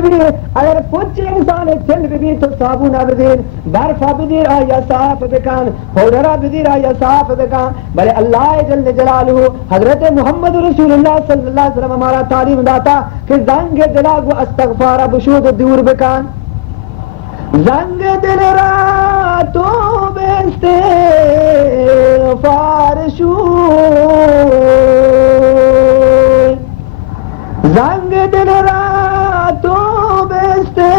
اگر کچھ انسان چل بھی تو صابون بدین، برف بدیر آیا صاف بکن، پاؤڈر بدیر آیا صاف بکن. بلے اللہ جل جلالہ حضرت محمد رسول اللہ صلی اللہ علیہ وسلم ہمارا تعلیم داتا کہ زنگ دلا کو استغفار بشود دور بکن. زنگ دل را تو بیستے فارشو، زنگ دل را تو بیستے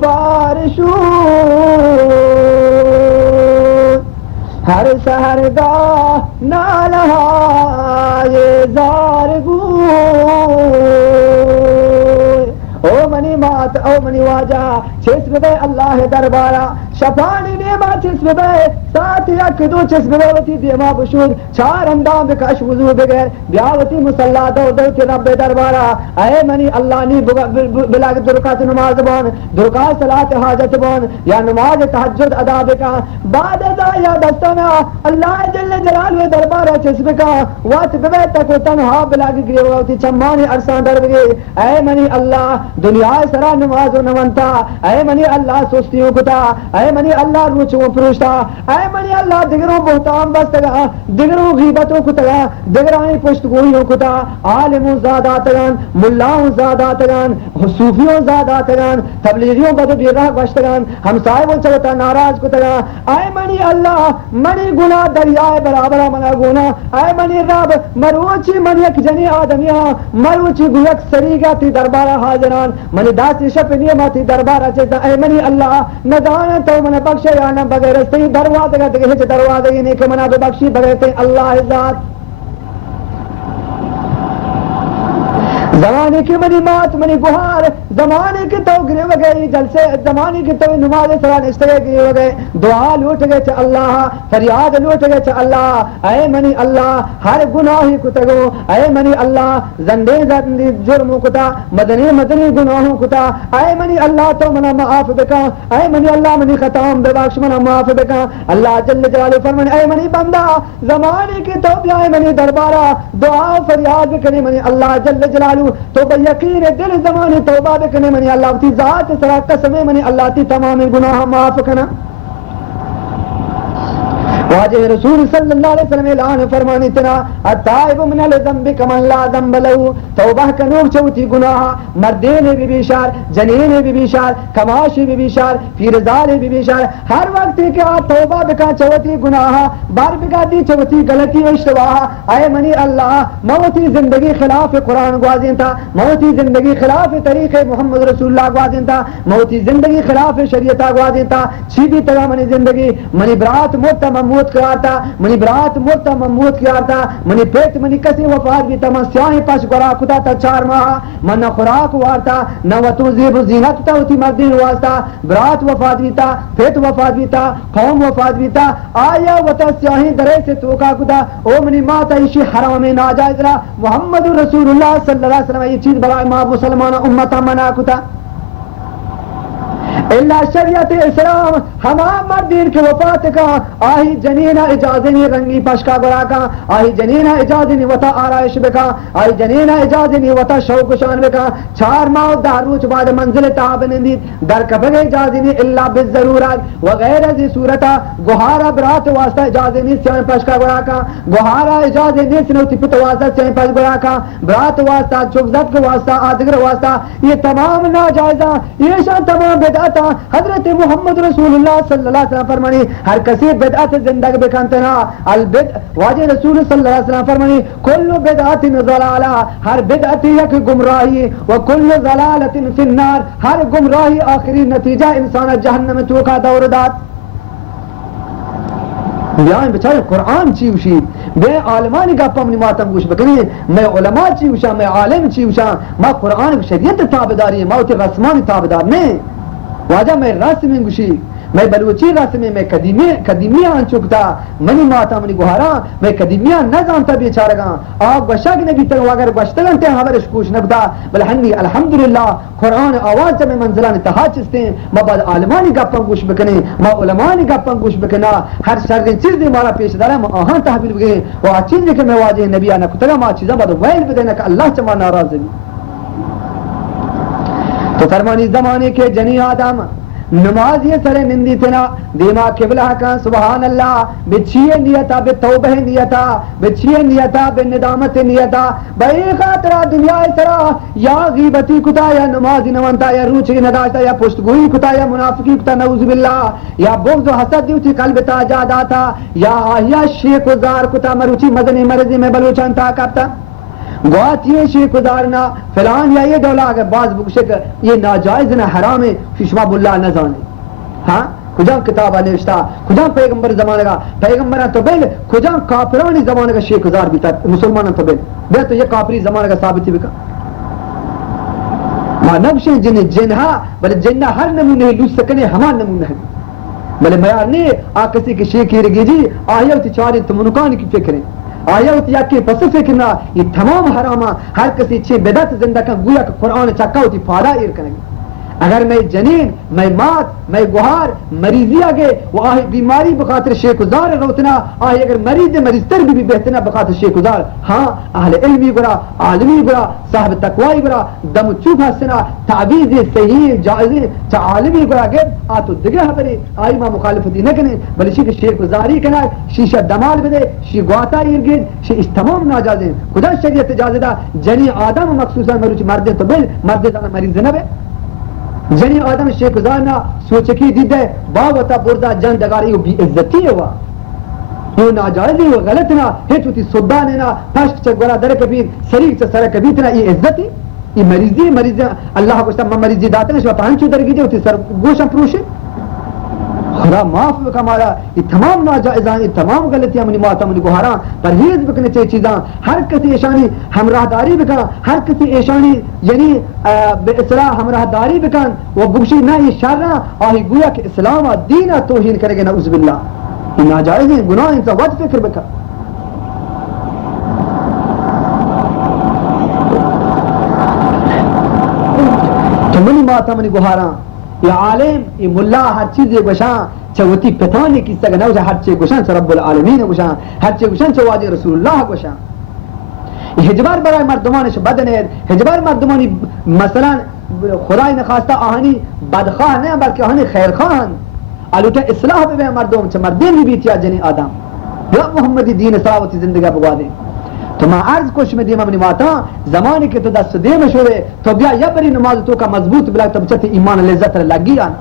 فارشو، ہر سحرگاہ نالہائے زارگو. او منی مات او منی واجہ چسم بے اللہ دربارہ شفانی نیمہ چسم بے ساتھ یک دو چسم بے وتی دیما بشود چار اندام بکش وضو بغیر بیاوتی مسلح دو دو کی رب دربارہ. اے منی اللہ نی بلاگ درکات نماز بون، درکات صلاة حاجت بون، یا نماز تحجد ادا بکا بعد ازا یا دستانا اللہ جل جلالہ دربارہ چسم کا وات بے تک تنہا بلاگ گری وتی چمانی ارسان در بگی. اے منی اللہ دنیا سرا نماز و نمنتا، اے منی اللہ سستیوں کتا، اے منی اللہ روچوں پروشتا، اے منی اللہ دگروں بہتان بستگا، دگروں غیبتوں کتگا، دگرائیں پشت گوئیوں کتا، عالموں زاداتگان، ملاؤں زاداتگان، صوفیوں زاداتگان، تبلیغیوں بدو بیراہ بشتگان، ہمسائیوں چلتا ناراض کتگا. اے منی اللہ منی گناہ دریائے برابرہ منا گناہ، اے منی رب مروچی من یک جنی آدمیاں مروچی گویک سریگا تی دربارہ حاضران منی داسی شپ نیماتی دربارہ چیتا. اے منی اللہ ندانا تو من بخش یا نہ بغیر استی دروازے کا دگہ چ دروازے نہیں کہ منا بخشی بغیر تے اللہ ذات زمانے کی منی مات منی گہار زمانے کی تو گرے وگئی جلسے زمانے کی تو نماز سرا نشتے گئے وگئے دعا لوٹ گئے چ اللہ فریاد لوٹ گئے چ اللہ. اے منی اللہ ہر گناہی کتگو، اے منی اللہ زندے زندے جرموں کتا مدنی مدنی گناہوں کتا. اے منی اللہ تو منا معاف بکا، اے منی اللہ منی خطاؤں بے بخش منا معاف بکا. اللہ جل جلالہ فرمان اے منی بندہ زمانے کی تو اے منی دربارہ دعا فریاد کرے منی اللہ جل جلالہ تو بیقین دل زمانے توبہ بکنے منی اللہ تی ذات سرا قسم منی اللہ تی تمام گناہ معاف کنا. واجہ رسول صلی اللہ علیہ وسلم اعلان فرمانی تنا التائب من الذنب کمن لا ذنب له. توبہ کنوک چوتی گناہ مردین بی بیشار، جنین بی بیشار، کماشی بی بیشار، پیرزال بی بیشار. ہر وقت کہ توبہ بکا چوتی گناہ بار بکا دی چوتی غلطی و اشتباہ. اے منی اللہ موتی زندگی خلاف قرآن گوازین تھا، موتی زندگی خلاف طریق محمد رسول اللہ گوازین تھا، موتی زندگی خلاف شریعت گوازین تھا. چیدی طرح منی زندگی منی برات موت مموت قرار تھا، منی برات موت مموت قرار تھا، منی پیٹ منی کسی وفات بھی تمام سیاہی پاس گرا خدا تا 4 ماہ من نہ خوراک وارتا نہ وتو زیب زینت تا ہوتی مردین واسطہ برات وفات بھی تھا، پیٹ وفات بھی تھا، قوم وفات بھی تھا. آیا وتا سیاہی درے سے تو کا خدا او منی ماتا ایشی حرام ناجائز را محمد رسول اللہ صلی اللہ علیہ وسلم یہ چیز برائے ما مسلمان امتا منا کتا اللہ شریعت اسلام ہما مردین کے وفات کا آہی جنینہ اجازنی رنگی پشکا برا کا آہی جنینہ اجازنی وطا آرائش بکا آہی جنینہ اجازنی وطا شوق شان بکا 4 ماہ داروچ بعد منزل تاب نندید در کبھگ اجازنی اللہ بالضرورات وغیر ازی صورتا گوھارا برات واسطہ اجازنی سیان پشکا برا کا گوھارا اجازنی سنوتی پت واسطہ سیان پشکا برا کا برات واسطہ چوکزت کے واسطہ آدگر واسطہ یہ تمام ناجائزہ یہ شان تمام بدعت. حضرت محمد رسول اللہ صلی اللہ علیہ وسلم فرمانی ہر کسی بدعت زندگی بکانتنا واجہ رسول صلی اللہ علیہ وسلم فرمانی کل بدعت ضلالہ ہر بدعت یک گمراہی و کل ضلالت فی النار ہر گمراہی آخری نتیجہ انسان جہنم تو کا دور دات. بیان بچائے قرآن چی وشی بے عالمانی گپا منی ماتم گوش بکنی میں علماء چی وشا میں عالم چی وشا ما قرآن شریعت تابداری ما تی رسمانی تابدار نہیں واجہ میں رسم گوشی میں بلوچی رسم میں قدیمیہ آن چکتا منی ماتا منی گوھارا میں قدیمیہ نہ جانتا بیچارگا آگ وشاگ نبی تک اگر گوشتگن تے حبرش کوش نبدا بلہنی الحمدللہ قرآن آواز جب منزلان تہا چستے ما بعد عالمانی گپاں گوش بکنے ما علمانی گپاں گوش بکنا ہر شر چیز دی مارا پیش دارا ما آہاں تحویل بگئے وہ چیز کہ میں واجہ نبی آنا کتگا ما چیزا بعد ویل بدینا کہ اللہ چما ناراض بھی تو فرمانی زمانے کے جنی آدم نماز یہ سر نندی تنا دیما قبلہ کا سبحان اللہ بچھیے نیتا بے توبہ نیتا بچھیے نیتا بے ندامت نیتا بھئی خاطرہ دنیا سرا یا غیبتی کتا یا نماز نوانتا یا روچی نداشتا یا پشتگوئی کتا یا منافقی کتا نعوذ باللہ یا بغض و حسد دیوتی قلب تا جادا تھا یا شیخ و زار کتا مروچی مدنی مرضی میں بلوچان تھا کبتا گوات یہ شیخ گزارنا فلان یا یہ ڈولا اگر بعض بکشک یہ ناجائز نہ حرام ہے فشماب اللہ نہ زانے ہاں کجا کتابہ نوشتا کجا پیغمبر زمانہ کا پیغمبران تو بیل کجا کافرانی زمانہ کا شیخ گزار بھی تھا مسلمانان تو بیل بے تو یہ کافری زمانہ کا ثابتی بکا ما نبشیں جنہیں جنہا بلے جنہ ہر نمونے لوس سکنے ہمان نمونے ہیں بلے میار نہیں آکسی کی شیخ ہی رگی جی آیا ہوتی چاری تمنکان کی فکریں آیا ہوتی یا کہ پس فکرنا یہ تمام حرامہ ہر کسی چھ بدعت زندہ کا گویا کہ قرآن چکا ہوتی پادا ایر کریں گے اگر میں جنین میں مات میں گوہار مریضی آگے وہ آہی بیماری بخاطر شیخ گزار روتنا آہی اگر مریض مریضتر بھی بہتنا بخاطر شیخ گزار ہاں اہل علمی برا عالمی برا صاحب تقوائی برا دم چوب حسنا تعویز صحیح جائز عالمی برا گر آتو دگہ بری آئی ما مخالفتی نکنے بلکہ شیخ گزاری کنا شیشہ دمال بدے شی گواتا ارگید شی اس تمام ناجازیں خدا شریعت اجازت دا جنی آدم مخصوصا مروچ مردے تو بل مردے دانا مریض نہ بے جنی آدم شیخ گزارنا سوچکی دیدے باوتا بردہ جن دگاری بی عزتی ہوا یہ ناجائزی و غلط نا ہیچ ہوتی صدانے نا پشک چگورا در کبیر سریک چا سر کبیتنا یہ عزتی یہ مریضی اللہ گوشتا من مریضی داتنا شما پہنچو درگی دے ہوتی سر گوشم پروشے خدا معاف بکا مارا یہ تمام ناجائزان یہ تمام غلطیاں منی ماتا منی گوھاران پرہیز بکنے چاہیے چیزاں ہر کسی ایشانی ہمراہ داری بکن ہر کسی ایشانی یعنی بے اصلاح ہمراہ داری بکن وہ بگشی نہ یہ شرنا آہی گویا کہ اسلام دین توہین کرے گے نعوذ باللہ یہ ناجائز ہیں گناہ انسا وقت فکر بکا تو منی ماتا منی گوھاران یہ عالم یہ ملا ہر چیز گوشان چوتی پتانی کی سگا نوشا ہر چیز گوشان چا رب العالمین گوشان ہر چیز گوشان چا واجی رسول اللہ گوشان یہ حجبار برای مردمانش بدن ہے حجبار مردمانی مثلا خدای نخواستہ آہانی بدخواہ نہیں بلکہ آہانی خیرخواہ علوٹا اصلاح بے مردم چا مردین بھی بیتیا جنی آدم یا محمدی دین صلاوتی زندگی بگوا دے تو میں عرض کوش میں دیما منی ماتا زمانے کے تو دست دے میں شورے تو بیا یا بری نماز تو کا مضبوط بلا تب چتی ایمان لذت لگی آن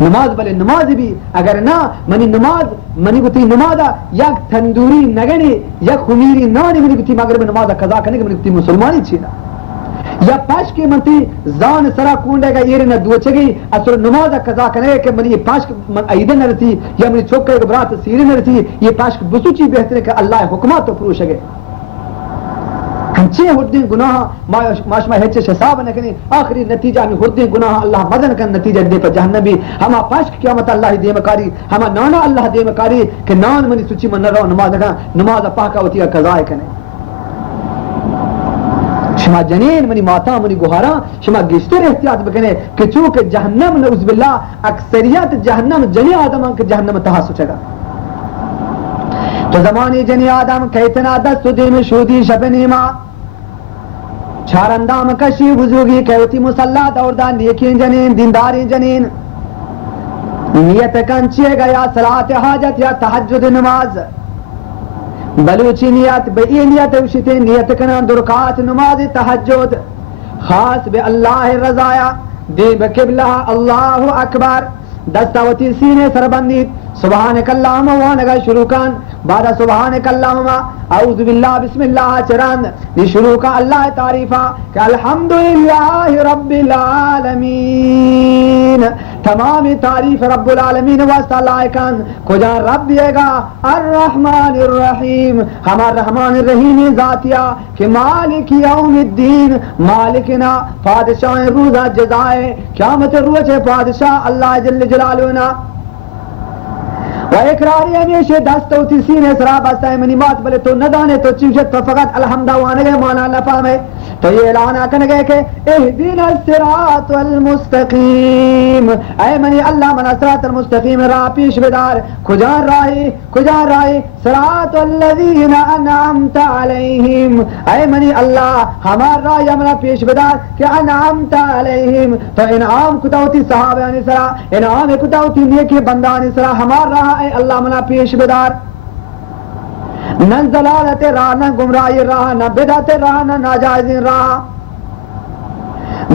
نماز بلے نماز بھی اگر نہ منی نماز منی گتی نمازا یک تندوری نگنی یک خمیری نانی منی گتی مگر میں نمازا قضا کرنے منی گتی مسلمانی چھینا یا پاش کی منتی زان سرا کونڈے گا یہ نہ دوچے گئی اصل نماز قضا کرنے کہ منی یہ پاش من عیدے نہ رہتی یا منی چوکے کے برات سیرے نہ رہتی یہ پاش بسوچی بہتر ہے کہ اللہ حکمات تو پروش ہے ہنچے ہردیں گناہ ماشما ہچے حساب نہ کریں آخری نتیجہ میں ہردیں گناہ اللہ مدن کا نتیجہ دے پر جہنم بھی ہما پاشک قیامت اللہ دے مکاری ہما نانا اللہ دے مکاری کہ نان منی سچی من نہ رہو نماز کا نماز پاکا ہوتی ہے قضاء کرنے شما جنین منی ماتا منی گوھارا شما گشتر احتیاط بکنے کہ چونکہ جہنم نعوذ باللہ اکثریت جہنم جنی آدم کے جہنم تہا سچگا تو زمانی جنی آدم کہتنا دست دے میں شودی شب نیما چار اندام کشی بزرگی کہتی مسلح دوردان نیکین جنین دینداری جنین نیت کنچے گیا صلاة حاجت یا تحجد نماز بلوچی نیت بئی نیت اوشتے نیت کنان درکات نماز تحجد خاص بے اللہ رضایا دے بقبلہ اللہ اکبر دستاوتی سینے سربندید سبحانک اللہم وانگا شروع کان بعد سبحانک اللہم اعوذ باللہ بسم اللہ چران یہ شروع کا اللہ تعریفہ کہ الحمدللہ رب العالمین تمام تعریف رب العالمین واسطہ لائکان کجا رب دیے گا الرحمن الرحیم ہمار رحمان الرحیم ذاتیہ کہ مالک یوم الدین مالکنا پادشاہ روزہ جزائے قیامت روز پادشاہ اللہ جل جلالہ و اقراری ہمیشہ دست ہوتی سینے سرا بستا ہے منی بات بلے تو نہ دانے تو چیزت تو فقط الحمدہ وانے گئے مانا نہ پامے تو یہ اعلان آکن گئے کہ اہدنا الصراط المستقیم، اے منی اللہ منا صراط المستقیم راہ پیش بدار، کجان راہی صراط الذین انعمت علیہم، اے منی اللہ ہمار راہ یمنا پیش بدار کہ انعمت علیہم، تو انعام کتاوتی صحابہ آنی سرا، انعام کتاوتی نیکی بندہ آنی سرا ہمار راہ اے اللہ منا پیش بدار، نہ ضلالت راہ، نہ گمراہی راہ، نہ بدعت راہ، نہ ناجائز راہ،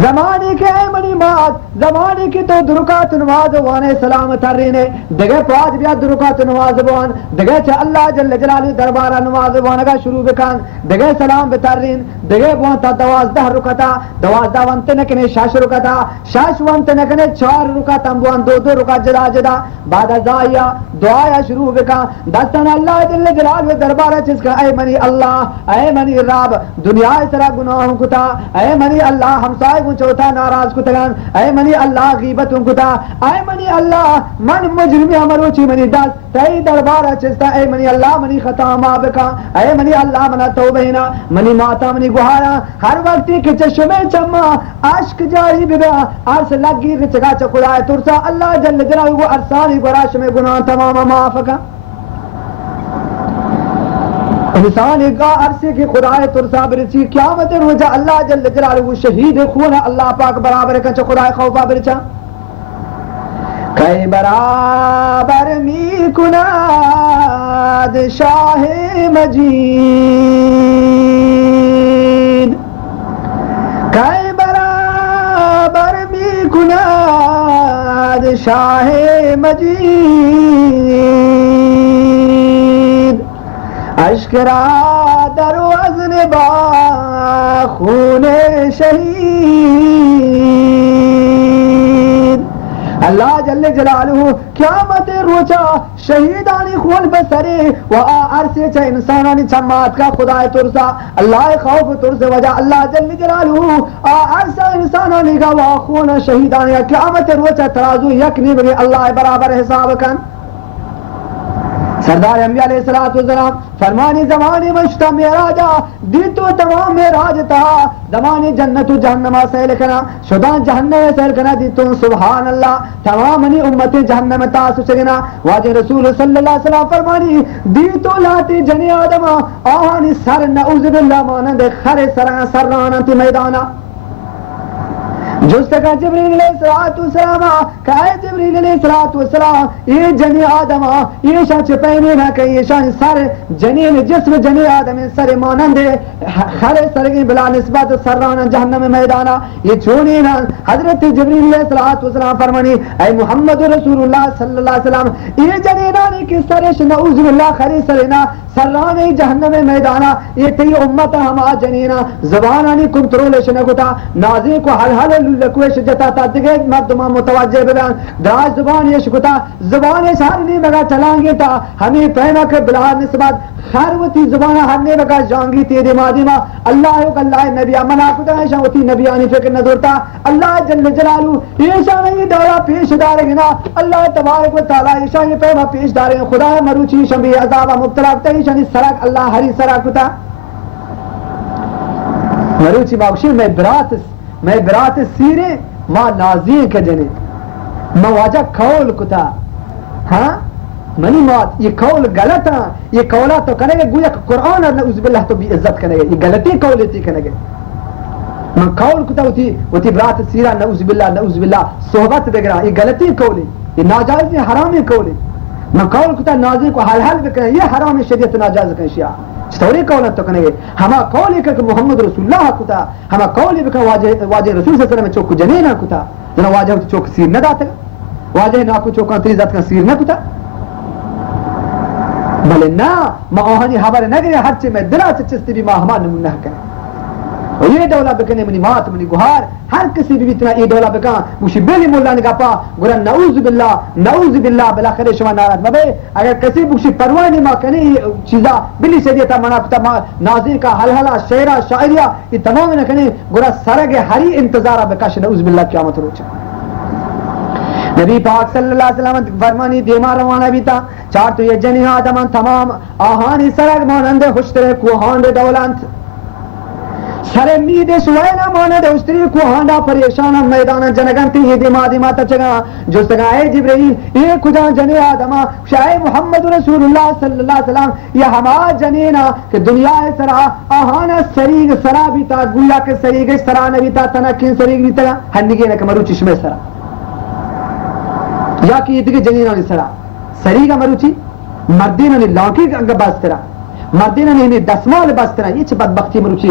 زمانے کے منی بات زمانے کی تو درکات نواز وانے سلام ترین دگے پاج بیا درکات نواز وان دگے چ اللہ جل جلالہ دربارہ نواز وان کا شروع بکان دگے سلام بترین دگے بون تا 12 رکعتا 12 وانت نکنے شاش رکعتا شاش وانت نکنے 4 رکعت بون 2 رکعت جدا جدا بعد ازایا دعا شروع بکان دستان اللہ جل جلالہ دربارہ جس کا اے منی اللہ اے منی رب دنیا سرا گناہوں کو تا اے منی اللہ ہمسائے کو چوتھا ناراض کو تگان اے منی اللہ غیبت کو تا اے منی اللہ من مجرم امرو چی منی دس تے دربارہ چستا اے منی اللہ منی خطا ما بکا اے منی اللہ منا توبہ منی ماتا منی گہارا ہر وقت کے چشمے چما عشق جاری بیا عرص لگی چگا چکڑا ترسا اللہ جل جلالہ وہ ارسانی گراش میں گناہ تمام معاف کا انسان ایک عرصے کی خدای ترسا برچی قیامت روزہ اللہ جل جلالہ شہید خون اللہ پاک برابر کچ خدای خوفا برچا کئی برابر می کناد شاہ مجید کئی برابر می کناد شاہ مجید اشک را در وزن با خون شہید اللہ جل جلالہ قیامت روچا شہیدانی خون بسرے و عرصے چا انسانانی چمات کا خدا ترسا اللہ خوف ترس وجہ اللہ جل جلالہ عرصہ انسانانی کا و خون شہیدانی قیامت روچا ترازو یکنی بگی اللہ برابر حساب کن سردار انبیاء علیہ السلام فرمانی زمانی مشتا میراجا دی تو تمام میراج تا زمانی جنت و جہنمہ سیل کنا شدان جہنم سیل کنا دی تو سبحان اللہ تمامنی امت جہنم تاسو چگنا واجہ رسول صلی اللہ علیہ وسلم فرمانی دی تو لاتی جنی آدم آہانی سر نعوذ باللہ مانند خر سرانتی میدانا جس تک جبریل علیہ السلام کہ اے جبریل علیہ السلام یہ جنی آدم یہ شان چپینے نہ کہ یہ شان سر جنین جسم جنی آدم سر مانند خر سرگی بلا نسبت سران جہنم میدانا یہ چونی نہ حضرت جبریل علیہ السلام فرمانی اے محمد رسول اللہ صلی اللہ علیہ وسلم یہ جنینانی کی سرش نعوذ باللہ خری سرنا سران جہنم میدانا یہ تی امت ہما جنینا زبانانی کنٹرول شنگتا نازی کو حل حل لکوش جتا تا دیگه مردمان متوجه ببین دراز زبان یہ شکتا زبان سار نہیں مگا چلانگی تا ہمیں پہنا کے بلا نسبت خیروتی زبان ہر نے مگا جانگی تیرے مادیما اللہ کو اللہ نبی منا کتا ہے شاوتی نبی آنی فکر نظرتا اللہ جل جلالہ یہ شان یہ دورہ پیش دارے گنا اللہ تبارک و تعالی یہ شان یہ پہنا پیش دارے خدا مروچی شمی عذاب مبتلا کتا شانی سرک اللہ ہری سرک کتا مروچی باوشی میں برات سیرے ماں نازین کا جنے میں واجہ قول کتا ہاں منی مات یہ قول غلط ہے یہ قولا تو کرے گے گویا قرآن اور نعوذ باللہ تو بھی عزت کرے گے یہ غلطی قولتی کرے گے میں قول کتا ہوتی برات سیرہ نعوذ باللہ صحبت بگرا یہ غلطی قولی یہ ناجائز یہ حرامی قولی میں قول کتا نازین کو حل حل بکرے یہ حرام شریعت ناجائز کن شیعہ چطوری قولا تو کنے گے ہما قولی کہ محمد رسول اللہ کتا ہما قولی بکا واجہ رسول صلی اللہ علیہ وسلم چوک جنینا کتا جنا واجہ چوک سیر نہ داتا واجہ ناکو چوکان تریزت کا سیر نہ کتا بلے نا ما آہانی حبر نگرے ہر چی میں دلا چستی بھی ما ہما نمونہ کرے اور یہ دولا بکنے منی مات منی گوھار ہر کسی بھی اتنا یہ دولا بکان مجھے بیلی مولا نگا پا گرا نعوذ باللہ بلا خیر شما نارد مبے اگر کسی بکشی پروانی ما کنی چیزا بلی شریعتا منا کتا ناظر کا حلحلہ شعرہ شاعریہ یہ تمام نہ کنی گرا سرگ ہری انتظارہ بکاش نعوذ باللہ قیامت روچا نبی پاک صلی اللہ علیہ وسلم فرمانی دیما روانہ بھی تھا چار تو یہ جنی آدمان تمام آہانی سرگ مانند خوشتر کوہان دولانت سر مید سوینا مانند اشتری کوہانڈا پریشانا میدانا جنگانتی ہی دیما تچگا جستگا اے جبرائیل یہ کجا جنی آدما شاہ محمد رسول اللہ صلی اللہ علیہ وسلم یہ ہما جنینا کہ دنیا سرا آہانا سریگ سرا بھی تا گویا کہ سریگ سرا نبی تا تنکین سریگ بھی تا ہنگی نکمرو چشمے سرا یا کہ یہ جنینا نی سرا سریگا مروچی مردینا نی لانکی انگا باسترا مردینا نہیں دسمال بسترا یہ چھ بدبختی مروچی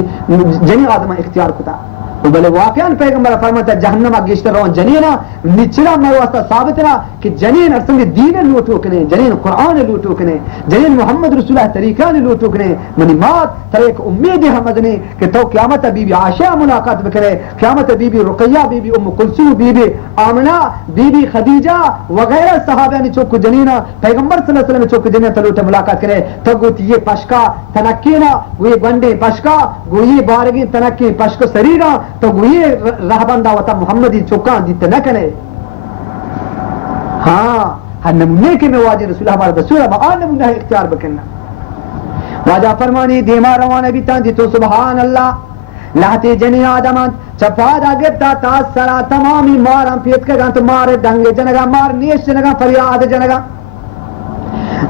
جنی آدم اختیار کتا بلے واقعاً پیغمبر فرماتا جہنم گشتر روان جنینا نچلا مرواستا ثابت رہا کہ جنین ارسنگ دین لوٹو کنے جنین قرآن لوٹو کنے جنین محمد رسول اللہ طریقان لوٹو کنے منی مات تر ایک امید حمد نے کہ تو قیامت بی بی عائشہ ملاقات بکرے قیامت Bibi Ruqayya Bibi Umm Kulsoom Bibi Amina Bibi Khadija وغیرہ صحابہ نے چوک جنینا پیغمبر صلی اللہ علیہ وسلم چوک جنین تلوٹ ملاقات کرے تو گوتی یہ پشکا تنکینا گوئی گنڈے پشکا گوئی بارگی تنکی پشکو سریگا تو گوئی راہ بندہ وطا محمدی چوکان دیتے نہ کنے ہاں ہر نمونے کے میں واجہ رسول اللہ ہمارا رسول اللہ آن نمونہ اختیار بکرنا واجہ فرمانی دیما روانا بیتان دی تو سبحان اللہ لہتے جنی آدمان چپادا گتا تاس سرا تمامی مارا پیت کے گا تو مار ڈنگے جنگا مار نیش جنگا فریاد جنگا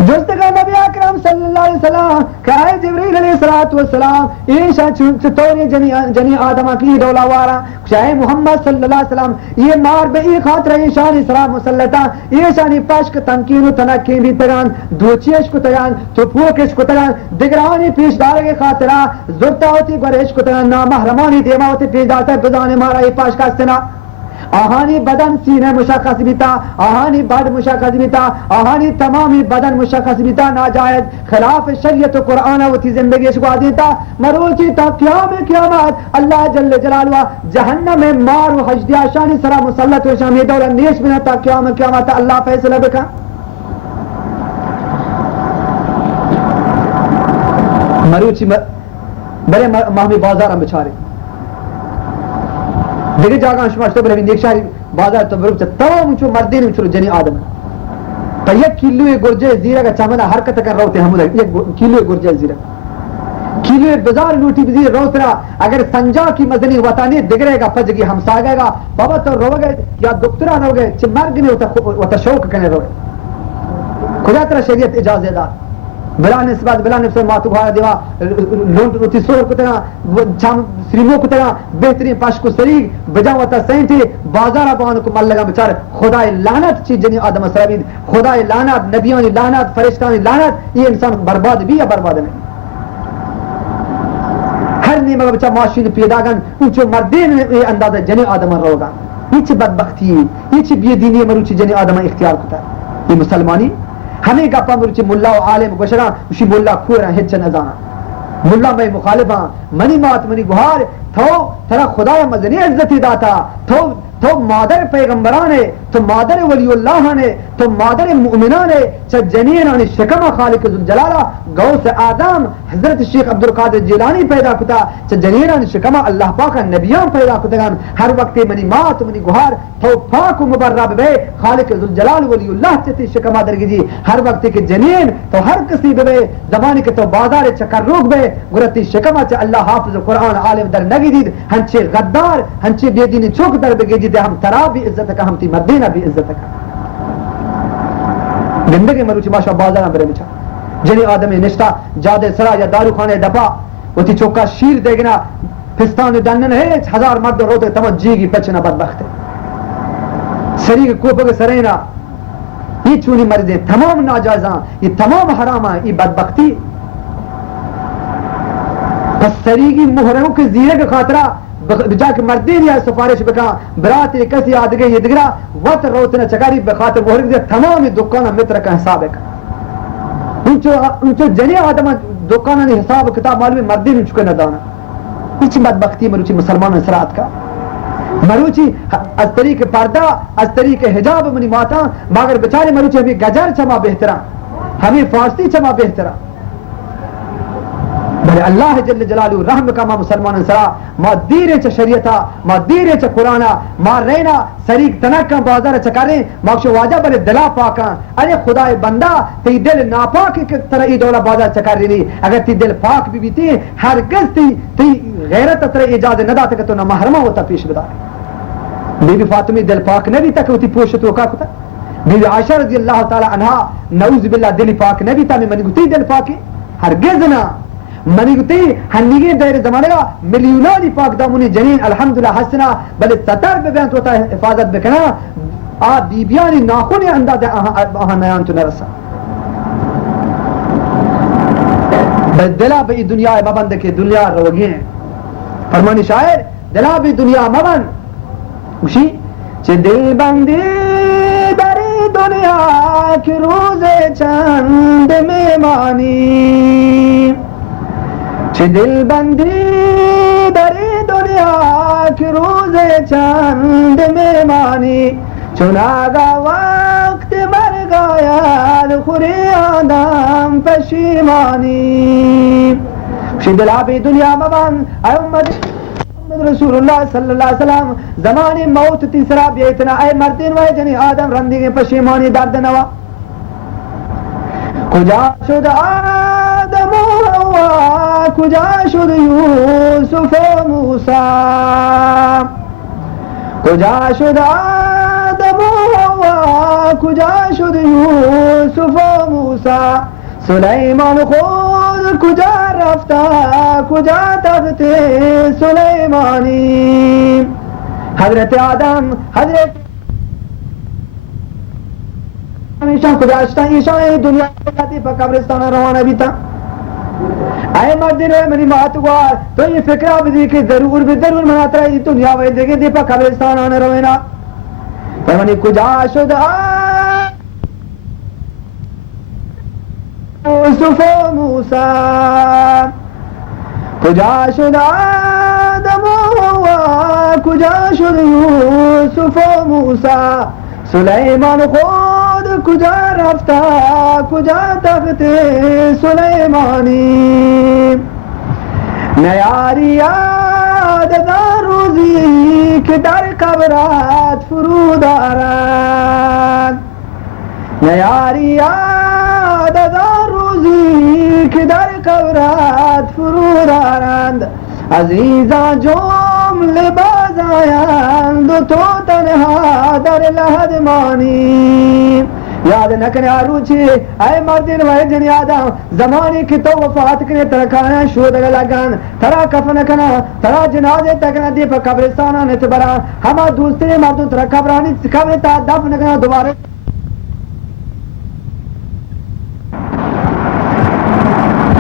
جستگا نبی اکرم صلی اللہ علیہ وسلم کہا جبریل علیہ السلام ایشا چطوری جنی آدمہ کی دولا وارا شاہ محمد صلی اللہ علیہ وسلم یہ مار بے ای خاطر ایشانی سلام مسلطہ ایشانی پشک تنکین و تنکین بھی تگان دوچیش کو تگان تو پوکش کو تگان دگرانی پیش دارے خاطرہ زرطہ ہوتی گوریش کو تگان نامحرمانی دیما ہوتی پیش دارتا ہے بزانے مارا یہ پشک استنا آہانی بدن سینہ مشخص بیتا آہانی بد مشخص بیتا آہانی تمامی بدن مشخص بیتا ناجائز خلاف شریعت و قرآن و تی زندگی شکوا دیتا مروچی تا قیامت اللہ جل جلالہ جہنم میں مار و حجدی آشانی سرا مسلط و شامی دولہ نیش بنا تا قیامت اللہ فیصلہ بکا مروچی بڑے مہمی بازار ہم بچارے دیکھے جاگا شماشتہ بلے ایک شہری بازار تو بروب چاہتا تمام چو مردین چو جنی آدم تا یک کلو گرجے زیرہ کا چامدہ حرکت کر روتے ہمودہ یک کلو گرجے زیرہ کلو بزار لوٹی بزیر روت رہا اگر سنجا کی مدنی وطانی دگرے گا پجگی ہم ساگے گا بابا تو رو گئے یا دکتران رو گئے چھ مرگ نے وطا شوق کنے رو گئے خدا ترہ شریعت اجازے دا بلا نسبت ماتو بھارا دیوا لونٹ روتی سور کتنا چام سریمو کتنا بہترین پاش کو سریگ بجا وطا سینٹی بازارہ بانو کو مل لگا بچار خدای لعنت چیز جنی آدم اسرابید خدای لعنت نبیانی لعنت فرشتانی لعنت یہ انسان برباد بھی یا برباد نہیں ہر نیمہ بچا معاشین پیداگن اونچو مردین یہ اندازہ جنی آدم روگا یہ چی بدبختی یہ چی بیدینی مروچی جنی آدم اختیار کتا یہ مسلمانی ہمیں گپا مروچی ملا و عالم گوشرا اسی ملا کھورا ہچ نزانا ملا میں مخالفاں منی مات منی گوھار تو ترا خدا مزنی عزتی داتا تو مادر پیغمبران ہے تو مادر ولی اللہ نے تو مادر مؤمنان ہے چا جنین آنی شکم خالق ذوالجلالہ غوث آدم حضرت شیخ عبدالقادر جیلانی پیدا کتا چا جنین آنی شکم اللہ پاک نبیان پیدا کتگان ہر وقت منی مات منی گوھار تو پاک و مبرب بے خالق ذوالجلال ولی اللہ چتی شکم درگی جی ہر وقت کے جنین تو ہر کسی بے زمانی کے تو بازار چکر روک بے گرتی شکم چا اللہ حافظ قرآن عالم در نگی دید ہنچے غدار ہنچے بیدین چوک در بگی جی ہم ترا بھی عزت کا ہم تی مدینہ بھی عزت کا زندگی مروچی ماشا بازارہ برے بچا جنی آدمی نشتا جادے سرا یا دارو خانے ڈپا وہ تی چوکا شیر دیگنا پستان دنن ہے 1000 مرد روتے تمام جیگی پچنا بدبخت ہے سری کے کوپا کے سرینا یہ چونی مرضیں تمام ناجائزاں یہ تمام حراماں یہ بدبختی پس سری کی محرموں کے زیرے کے خاطرہ جا کے مردین یا سفارش بکا برات کسی آدگے یہ دگرا وقت روتنا چکاری بخاطر محرم دیا تمام دکانا متر کا حساب ہے انچو جنی آدم دکانا نے حساب کتاب معلوم مردین ان چکے نہ دانا اچھی بدبختی مروچی مسلمان اسرات کا مروچی از طریق پردہ از طریق حجاب منی ماتا مگر بچارے مروچی ہمیں گجر چما بہترا ہمیں فارسی چما بہترا بل اللہ جل جلالہ رحم کا ما مسلمان سرا ما دیر چ شریعتا ما دیر چ قرانا ما رینا سریک تنکا بازار چکارے ما شو واجہ بل دلا پاکا ارے خدا بندہ تی دل ناپاک کی طرح ای دولا بازار چکار رہی اگر تی دل پاک بھی تھی ہرگز تی غیرت طرح اجازت نہ داتے کہ تو نہ محرمہ ہوتا پیش بدا بی بی فاطمی دل پاک نبی تک ہوتی پوشت وکا کتا بی بی عائشہ رضی اللہ تعالی عنہا نعوذ باللہ دل پاک نبی تا میں منی گتی دل پاکی ہرگز نہ منی گتی ہنگی دیر زمانے گا ملیونانی پاک دامونی جنین الحمدللہ حسنا بلے ستر بے بیانت ہوتا ہے حفاظت بکنا آ بیبیانی ناخونی انداز آہاں نیان تو نرسا بل دلا بی دنیا مبند کے دنیا روگی ہیں فرمانی شاعر دلا بی دنیا مبند خوشی چھ دل بندی دری دنیا کی روز چند میمانی چھ دل بندی دری دنیا کی روز چند میمانی چناگا وقت مر گایا خوری آدم پشیمانی خوشی دلا بی دنیا مبند اے امت رسول اللہ صلی اللہ علیہ وسلم زمانی موت تیسرا بیتنا اے مردین وے جنی آدم رندگی پشیمانی درد نوا کجا شد آدم و حوا کجا شد یوسف و موسیٰ کجا شد آدم و حوا کجا شد یوسف و موسیٰ سلیمان خود کجا رفتا کجا تخت سلیمانی حضرت آدم حضرت ایشان کجا اشتا ایشان دنیا جاتی پا قبرستان روانہ بھی تھا اے مردین ہے منی مات ہوا تو یہ فکرہ بھی کہ ضرور بھی ضرور منات رہی دنیا وی دیکھیں دی پا قبرستان آنے روینا منی کجا شد یوسف و موسیٰ کجا شد آدم و حوا کجا شد یوسف و موسیٰ سلیمان خود کجا رفتا کجا تخت سلیمانی نیاری یاد دار روزی که در قبرات فرود آرد نیاری یاد دار روزی که در قبرات فرود آرند عزیزان جمله باز آیند و تو تنها در لحد مانی یاد نکنے آروچی اے مردین و جن یاداں زمانے کی تو وفات کنے ترکانا شود لگان ترا کفن کنا ترا جنازے تکنا دی پر قبرستانہ نتبرا ہما دوسرے مردوں ترا قبرانی قبر تا دفن کنا دوبارے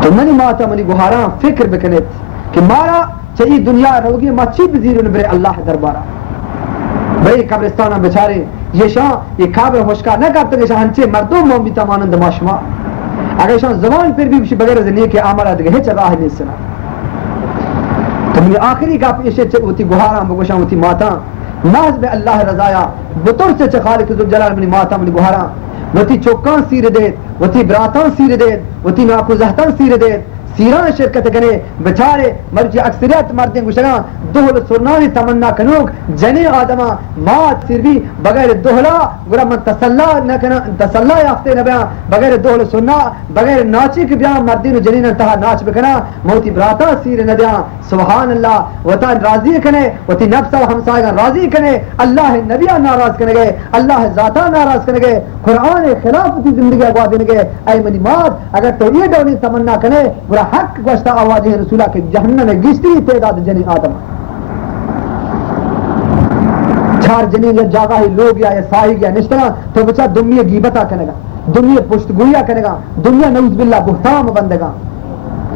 تو منی ماتا منی گوھاراں فکر بکنیت کہ مارا چاہیے دنیا روگی ما چی بزیرون برے اللہ دربارہ بھئی قبرستانہ بچارے یہ شاہ یہ قابر ہوشکار نہ کرتے کہ شاہ ہنچے مردوں مومنیتا مانند ما شما اگر شاہ زمان پر بھی بشی بغیر زنی کے آمارا دگے ہیچ راہ نہیں سنا تو مجھے آخری کا پیشے چھے ہوتی گوھاراں بگوشاں ہوتی ماتا محض بے اللہ رضایا بطور سے چھے خالق ذوالجلال منی ماتا منی گوھاراں وتی چوکان سیر دیت وتی براتان سیر دیت وتی ناکو زہتان سیر دیت سیران شرکت کنے بچارے مرجی اکثریت مردیں گوشگاں دہل سرنانی تمنا کنوک جنے آدمہ مات سیر بھی بغیر دہلا گرہ من تسلا یافتے نبیاں بغیر دہل سرنا بغیر ناچی کے بیاں مردین و جنین انتہا ناچ بکنا موتی براتا سیر ندیاں سبحان اللہ وطا راضی کنے وتی نفس و ہمسائیگاں راضی کنے اللہ نبیاں ناراض کنے گئے اللہ ذاتہ ناراض کنے گئے قرآن خلاف تی زندگی اگوا دینے گئے اے منی مات اگر تو یہ ڈونی تمنا کنے گرہ حق گوشتا آواز رسولہ کے جہنم میں گشتی تعداد جنی آدم چار جنین یا جاگا ہی لوگ یا سائی گیا نشتنا تو بچہ دنیا گیبتا کرنے گا دنیا پشت گویا کرنے گا دنیا نعوذ باللہ بہتام بندے گا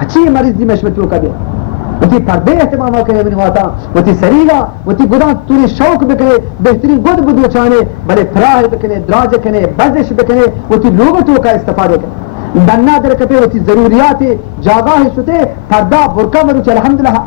اچھی مریض دی مشورت وہ کبھی وتی پردے اہتمام کرنے بنی واتا وتی سریگا وتی گداں توری شوق بکنے بہترین گد بدو چانے بلے فراہ بکنے دراج کنے بزش بکنے وتی لوگتوں کا استفادہ کرنے بننا در کپے ہوتی ضروریات جاگاہ شتے پردہ برکہ مروچ الحمدللہ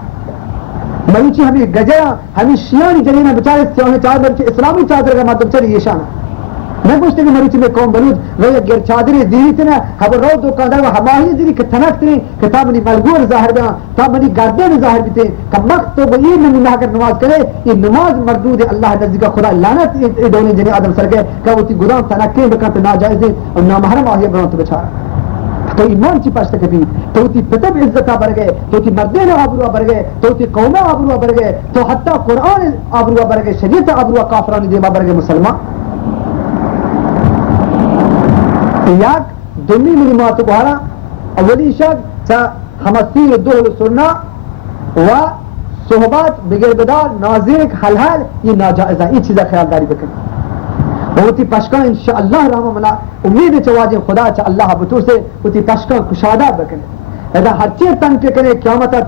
مروچی ہمیں گجرہ ہمیں شیانی جنینہ بچارے سیاہنے چادر اسلامی چادر کا مطلب چلی یہ شانہ میں پوچھتے کہ مروچی میں قوم بلوچ وہ گر چادری زیری تنا ہم رو دکاندار وہ ہماہی زیری کہ تنک تنی کہ تا منی ملگور ظاہر بیان تا منی گردن ظاہر بیتے کہ مقت تو بئی میں نماز کر نماز کرے یہ نماز مردود اللہ نزدیک خدا لعنت دونی جنی آدم سر کے کہ وہ تی گدام تنکیں بکن تو ناجائز اور نامحرم آہی بران تو بچارا تو ایمان چی پاشتا کبھی تو تی پتب عزتہ بر گئے تو تی مردین آبروہ بر گئے تو تی قومہ آبروہ بر گئے تو حتی قرآن آبروہ بر گئے شریعت آبروہ کافرانی دیما بر گئے مسلمان یک دمی ملمات بہارا اولی شک تا ہمسیر دوہل سننا و صحبات بغیر بدار نازک حلحل یہ ناجائزہ یہ چیزہ خیال داری بکنی ہوتی پشکان انشاءاللہ رحمہ ملا امید چواجی خدا چا اللہ بطور سے ہوتی پشکان کشادہ بکنی اذا ہر چیز تنگ کرے قیامتا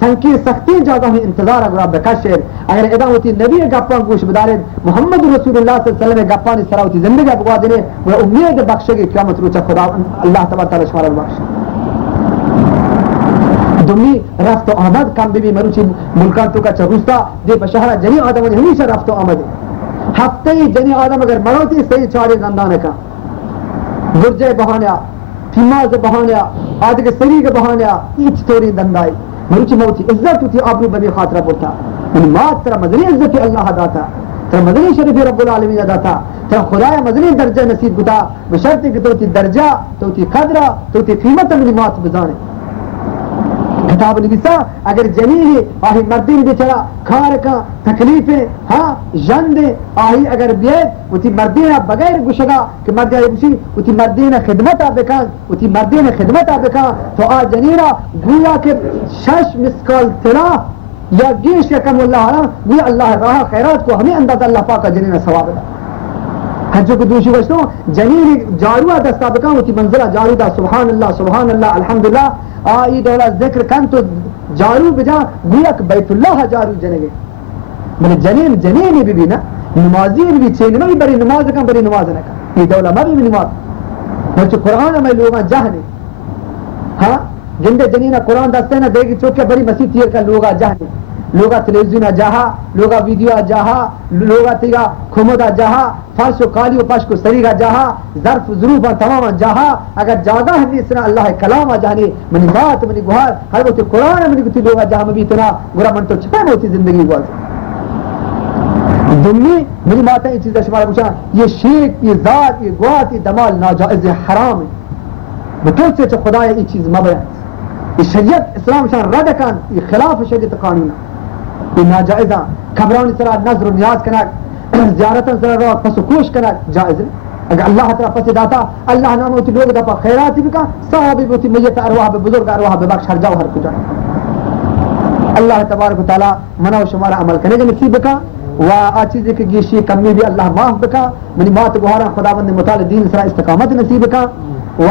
تنکی سختی جاگہ میں انتظار اگر بکشر اگر ادا ہوتی نبی گپان گوش بدارے محمد رسول اللہ صلی اللہ علیہ وسلم گپانی سرا ہوتی زندگی بگوا دینے وہ امید بخشے گی قیامت روچہ خدا اللہ تبارک تعالی شمار بخش دمی رفت و آمد کم بی مروچی ملکان تو کا چروستا دے بشہرہ جنی آدم نے ہمیشہ رفت و آمد ہفتے جنی آدم اگر مروتی صحیح چارے زندانے کا برجے بہانیا فیماز بہانیا آدھے کے سری کے بہانیا ایچ توری دندائی مروچی موتی عزت ہوتی آبرو بمی خاطرہ بولتا من مات ترہ مدنی عزت اللہ داتا ترہ مدنی شریف رب العالمین داتا ترہ خدای مدنی درجہ نصیب کتا بشرطی کہ تو تی درجہ تو تی قدرہ تو تی قیمت من مات بزانے کتاب نویسا اگر جنیلی آہی مردین بیچارا کھار کا تکلیفیں ہاں جندیں آہی اگر بیت اتی مردین بغیر گشگا کہ مرد آئی بشی اتی مردین خدمت بکن اتی مردین خدمت بکن تو آ جنیرہ گویا کہ 6 مسکال ترا یا گیش یا کم اللہ حرام گویا اللہ راہ خیرات کو ہمیں انداز اللہ پاک کا جنیرہ ثواب دا ہنچو کہ دوشی گوشتوں جنیری جاروہ دستا بکن اتی منزلہ جارو دا سبحان اللہ الحمدللہ آئی دولا ذکر کن تو جارو بجا گویا کہ بیت اللہ جارو جنگے ملے جنین بھی نا نمازی بھی چھے نمائی بری نماز کن بری نماز نکن یہ دولا مبی بھی نماز بلچہ قرآن میں لوگاں جہنے ہاں جندے جنینہ قرآن دستے نا دے گی چوکے بری مسیح تیر کن لوگاں جہنے لوگا تلیویزیون جہا لوگا ویڈیو جہا لوگا تیگا کھمدا جہا فرش و کالی و پشک و سریگا جہا ظرف ظروف تماما جہا اگر جاگا ہے اسنا اللہ کلام جہنے منی بات منی گوھار ہر وقت قرآن منی گتی لوگا جہا مبی اتنا گرا من تو چھپے موتی زندگی گوھار دمی منی ماتا یہ چیزیں شمارا پوچھا یہ شیک یہ ذات یہ گوات یہ دمال ناجائز حرام ہے بطور سے خدا یہ چیز مبین یہ شریعت اسلام شان رد کن یہ خلاف شریعت قانون یہ ناجائزہ قبران سرا نظر و نیاز کنک زیارتاً سرا رو پس و کوش کنک جائز ہے اگر اللہ تعالیٰ پس داتا اللہ نام ہوتی لوگ دفع خیراتی بکا صحابی ہوتی میت ارواح بزرگ ارواح ببخش ہر جاؤ ہر کجا اللہ تبارک و تعالیٰ منع و شمارا عمل کرنے کے نصیب بکا و آچیزی کی گیشی کمی بھی اللہ معاف بکا منی مات گوھارا خدا بند مطالع دین سرا استقامت نصیب بکا و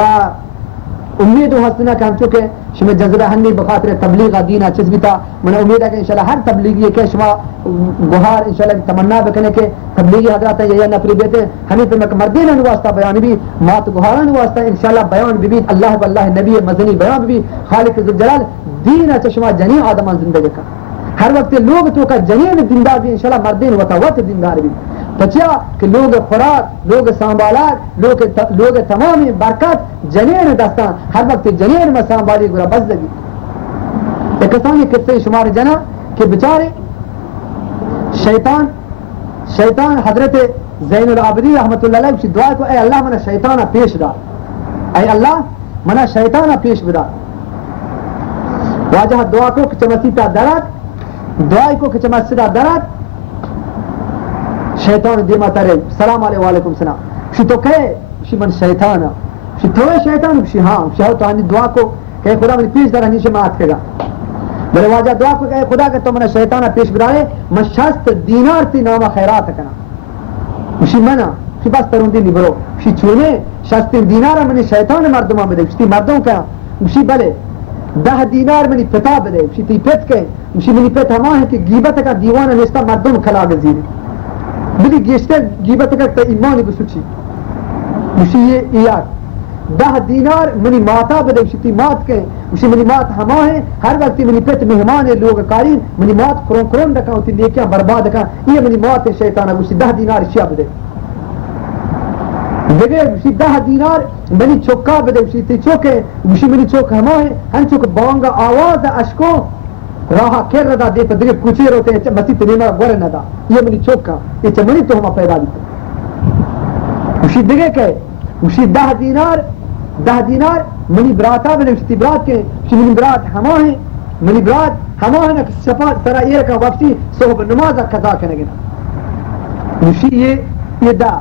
امید و حسنہ کہ ہم چکے شما جذبہ ہنی بخاطر تبلیغ دینہ چیز بھی تھا میں امید ہے کہ انشاءاللہ ہر تبلیغی کہ شما گوھار انشاءاللہ تمنا بکنے کے تبلیغی حضرات یہ نفری بیتے ہمیں پہ مردین واسطہ بیان بھی مات گوھاران واسطہ انشاءاللہ بیان بھی اللہ واللہ نبی مدنی بیان بھی خالق ذوالجلال دین چشمہ جنی آدمان زندگی کا ہر وقت لوگ تو کا جنین دیندار بھی انشاءاللہ مردین وطاوت دیندار بھی بچیا کہ لوگ خوراک لوگ سنبھالات لوگ تمامی برکت جنین دستان ہر وقت جنین میں سنبھالی گرا بزدگی ایک کسانی قصے شمار جنا کہ بچارے شیطان حضرت زین العابدین رحمت اللہ علیہ دعا کو اے اللہ منا شیطانہ پیش دا اے اللہ منا شیطانہ پیش بدا واجہ دعا کو کچمسیتا درد دعا کو کچمسیتا درد شیطان دیما ترے سلام علیہ وعلیکم سلام شی تو کہے شی من شیطانا شی تو شیطان شی ہاں شی تو ہنی دعا کو کہ خدا من پیش در ہنی مات کرے گا میرے واجہ دعا کو کہ خدا کہ تو من شیطانا پیش برائے من شست دینار تی نامہ خیرات کنا شی منا شی بس تروندی نہیں برو شی چونے شست دینار من شیطان مردمہ بدے شی مردوں کا شی بلے 10 دینار منی پتا بدے شی تی پت کے شی منی پت ہما ہے کہ غیبت کا دیوانہ نستا مردم کھلا گزیرے بلی گیشتے گیبت کرتا ایمانی بسوچی مشی یہ ایاد 10 دینار منی ماتا بدے شتی مات کے مشی منی مات ہما ہے ہر وقت منی پیت مہمان ہے لوگ کارین منی مات کرون دکا ہوتی لیکیاں برباد دکا یہ منی مات ہے شیطانہ مشی 10 دینار شیعہ بدے دیگه وشی 10 دینار منی چوکا بده وشی تی چوکه وشی منی چوک همه هن چوک بانگا آواز اشکو راہ کر ردا دے پر دیگه کوچی روتے مسیح تنیما گور ندا یہ منی چوکا یہ چمنی تو ہما پیدا دیتے وشی دیگه کہ وشی 10 دینار منی براتا بده وشی برات کے وشی منی برات همه ہیں منی برات همه ہیں کہ شفاعت سرا یہ کا وقتی صبح نماز قضا کرنے گنا وشی یہ دا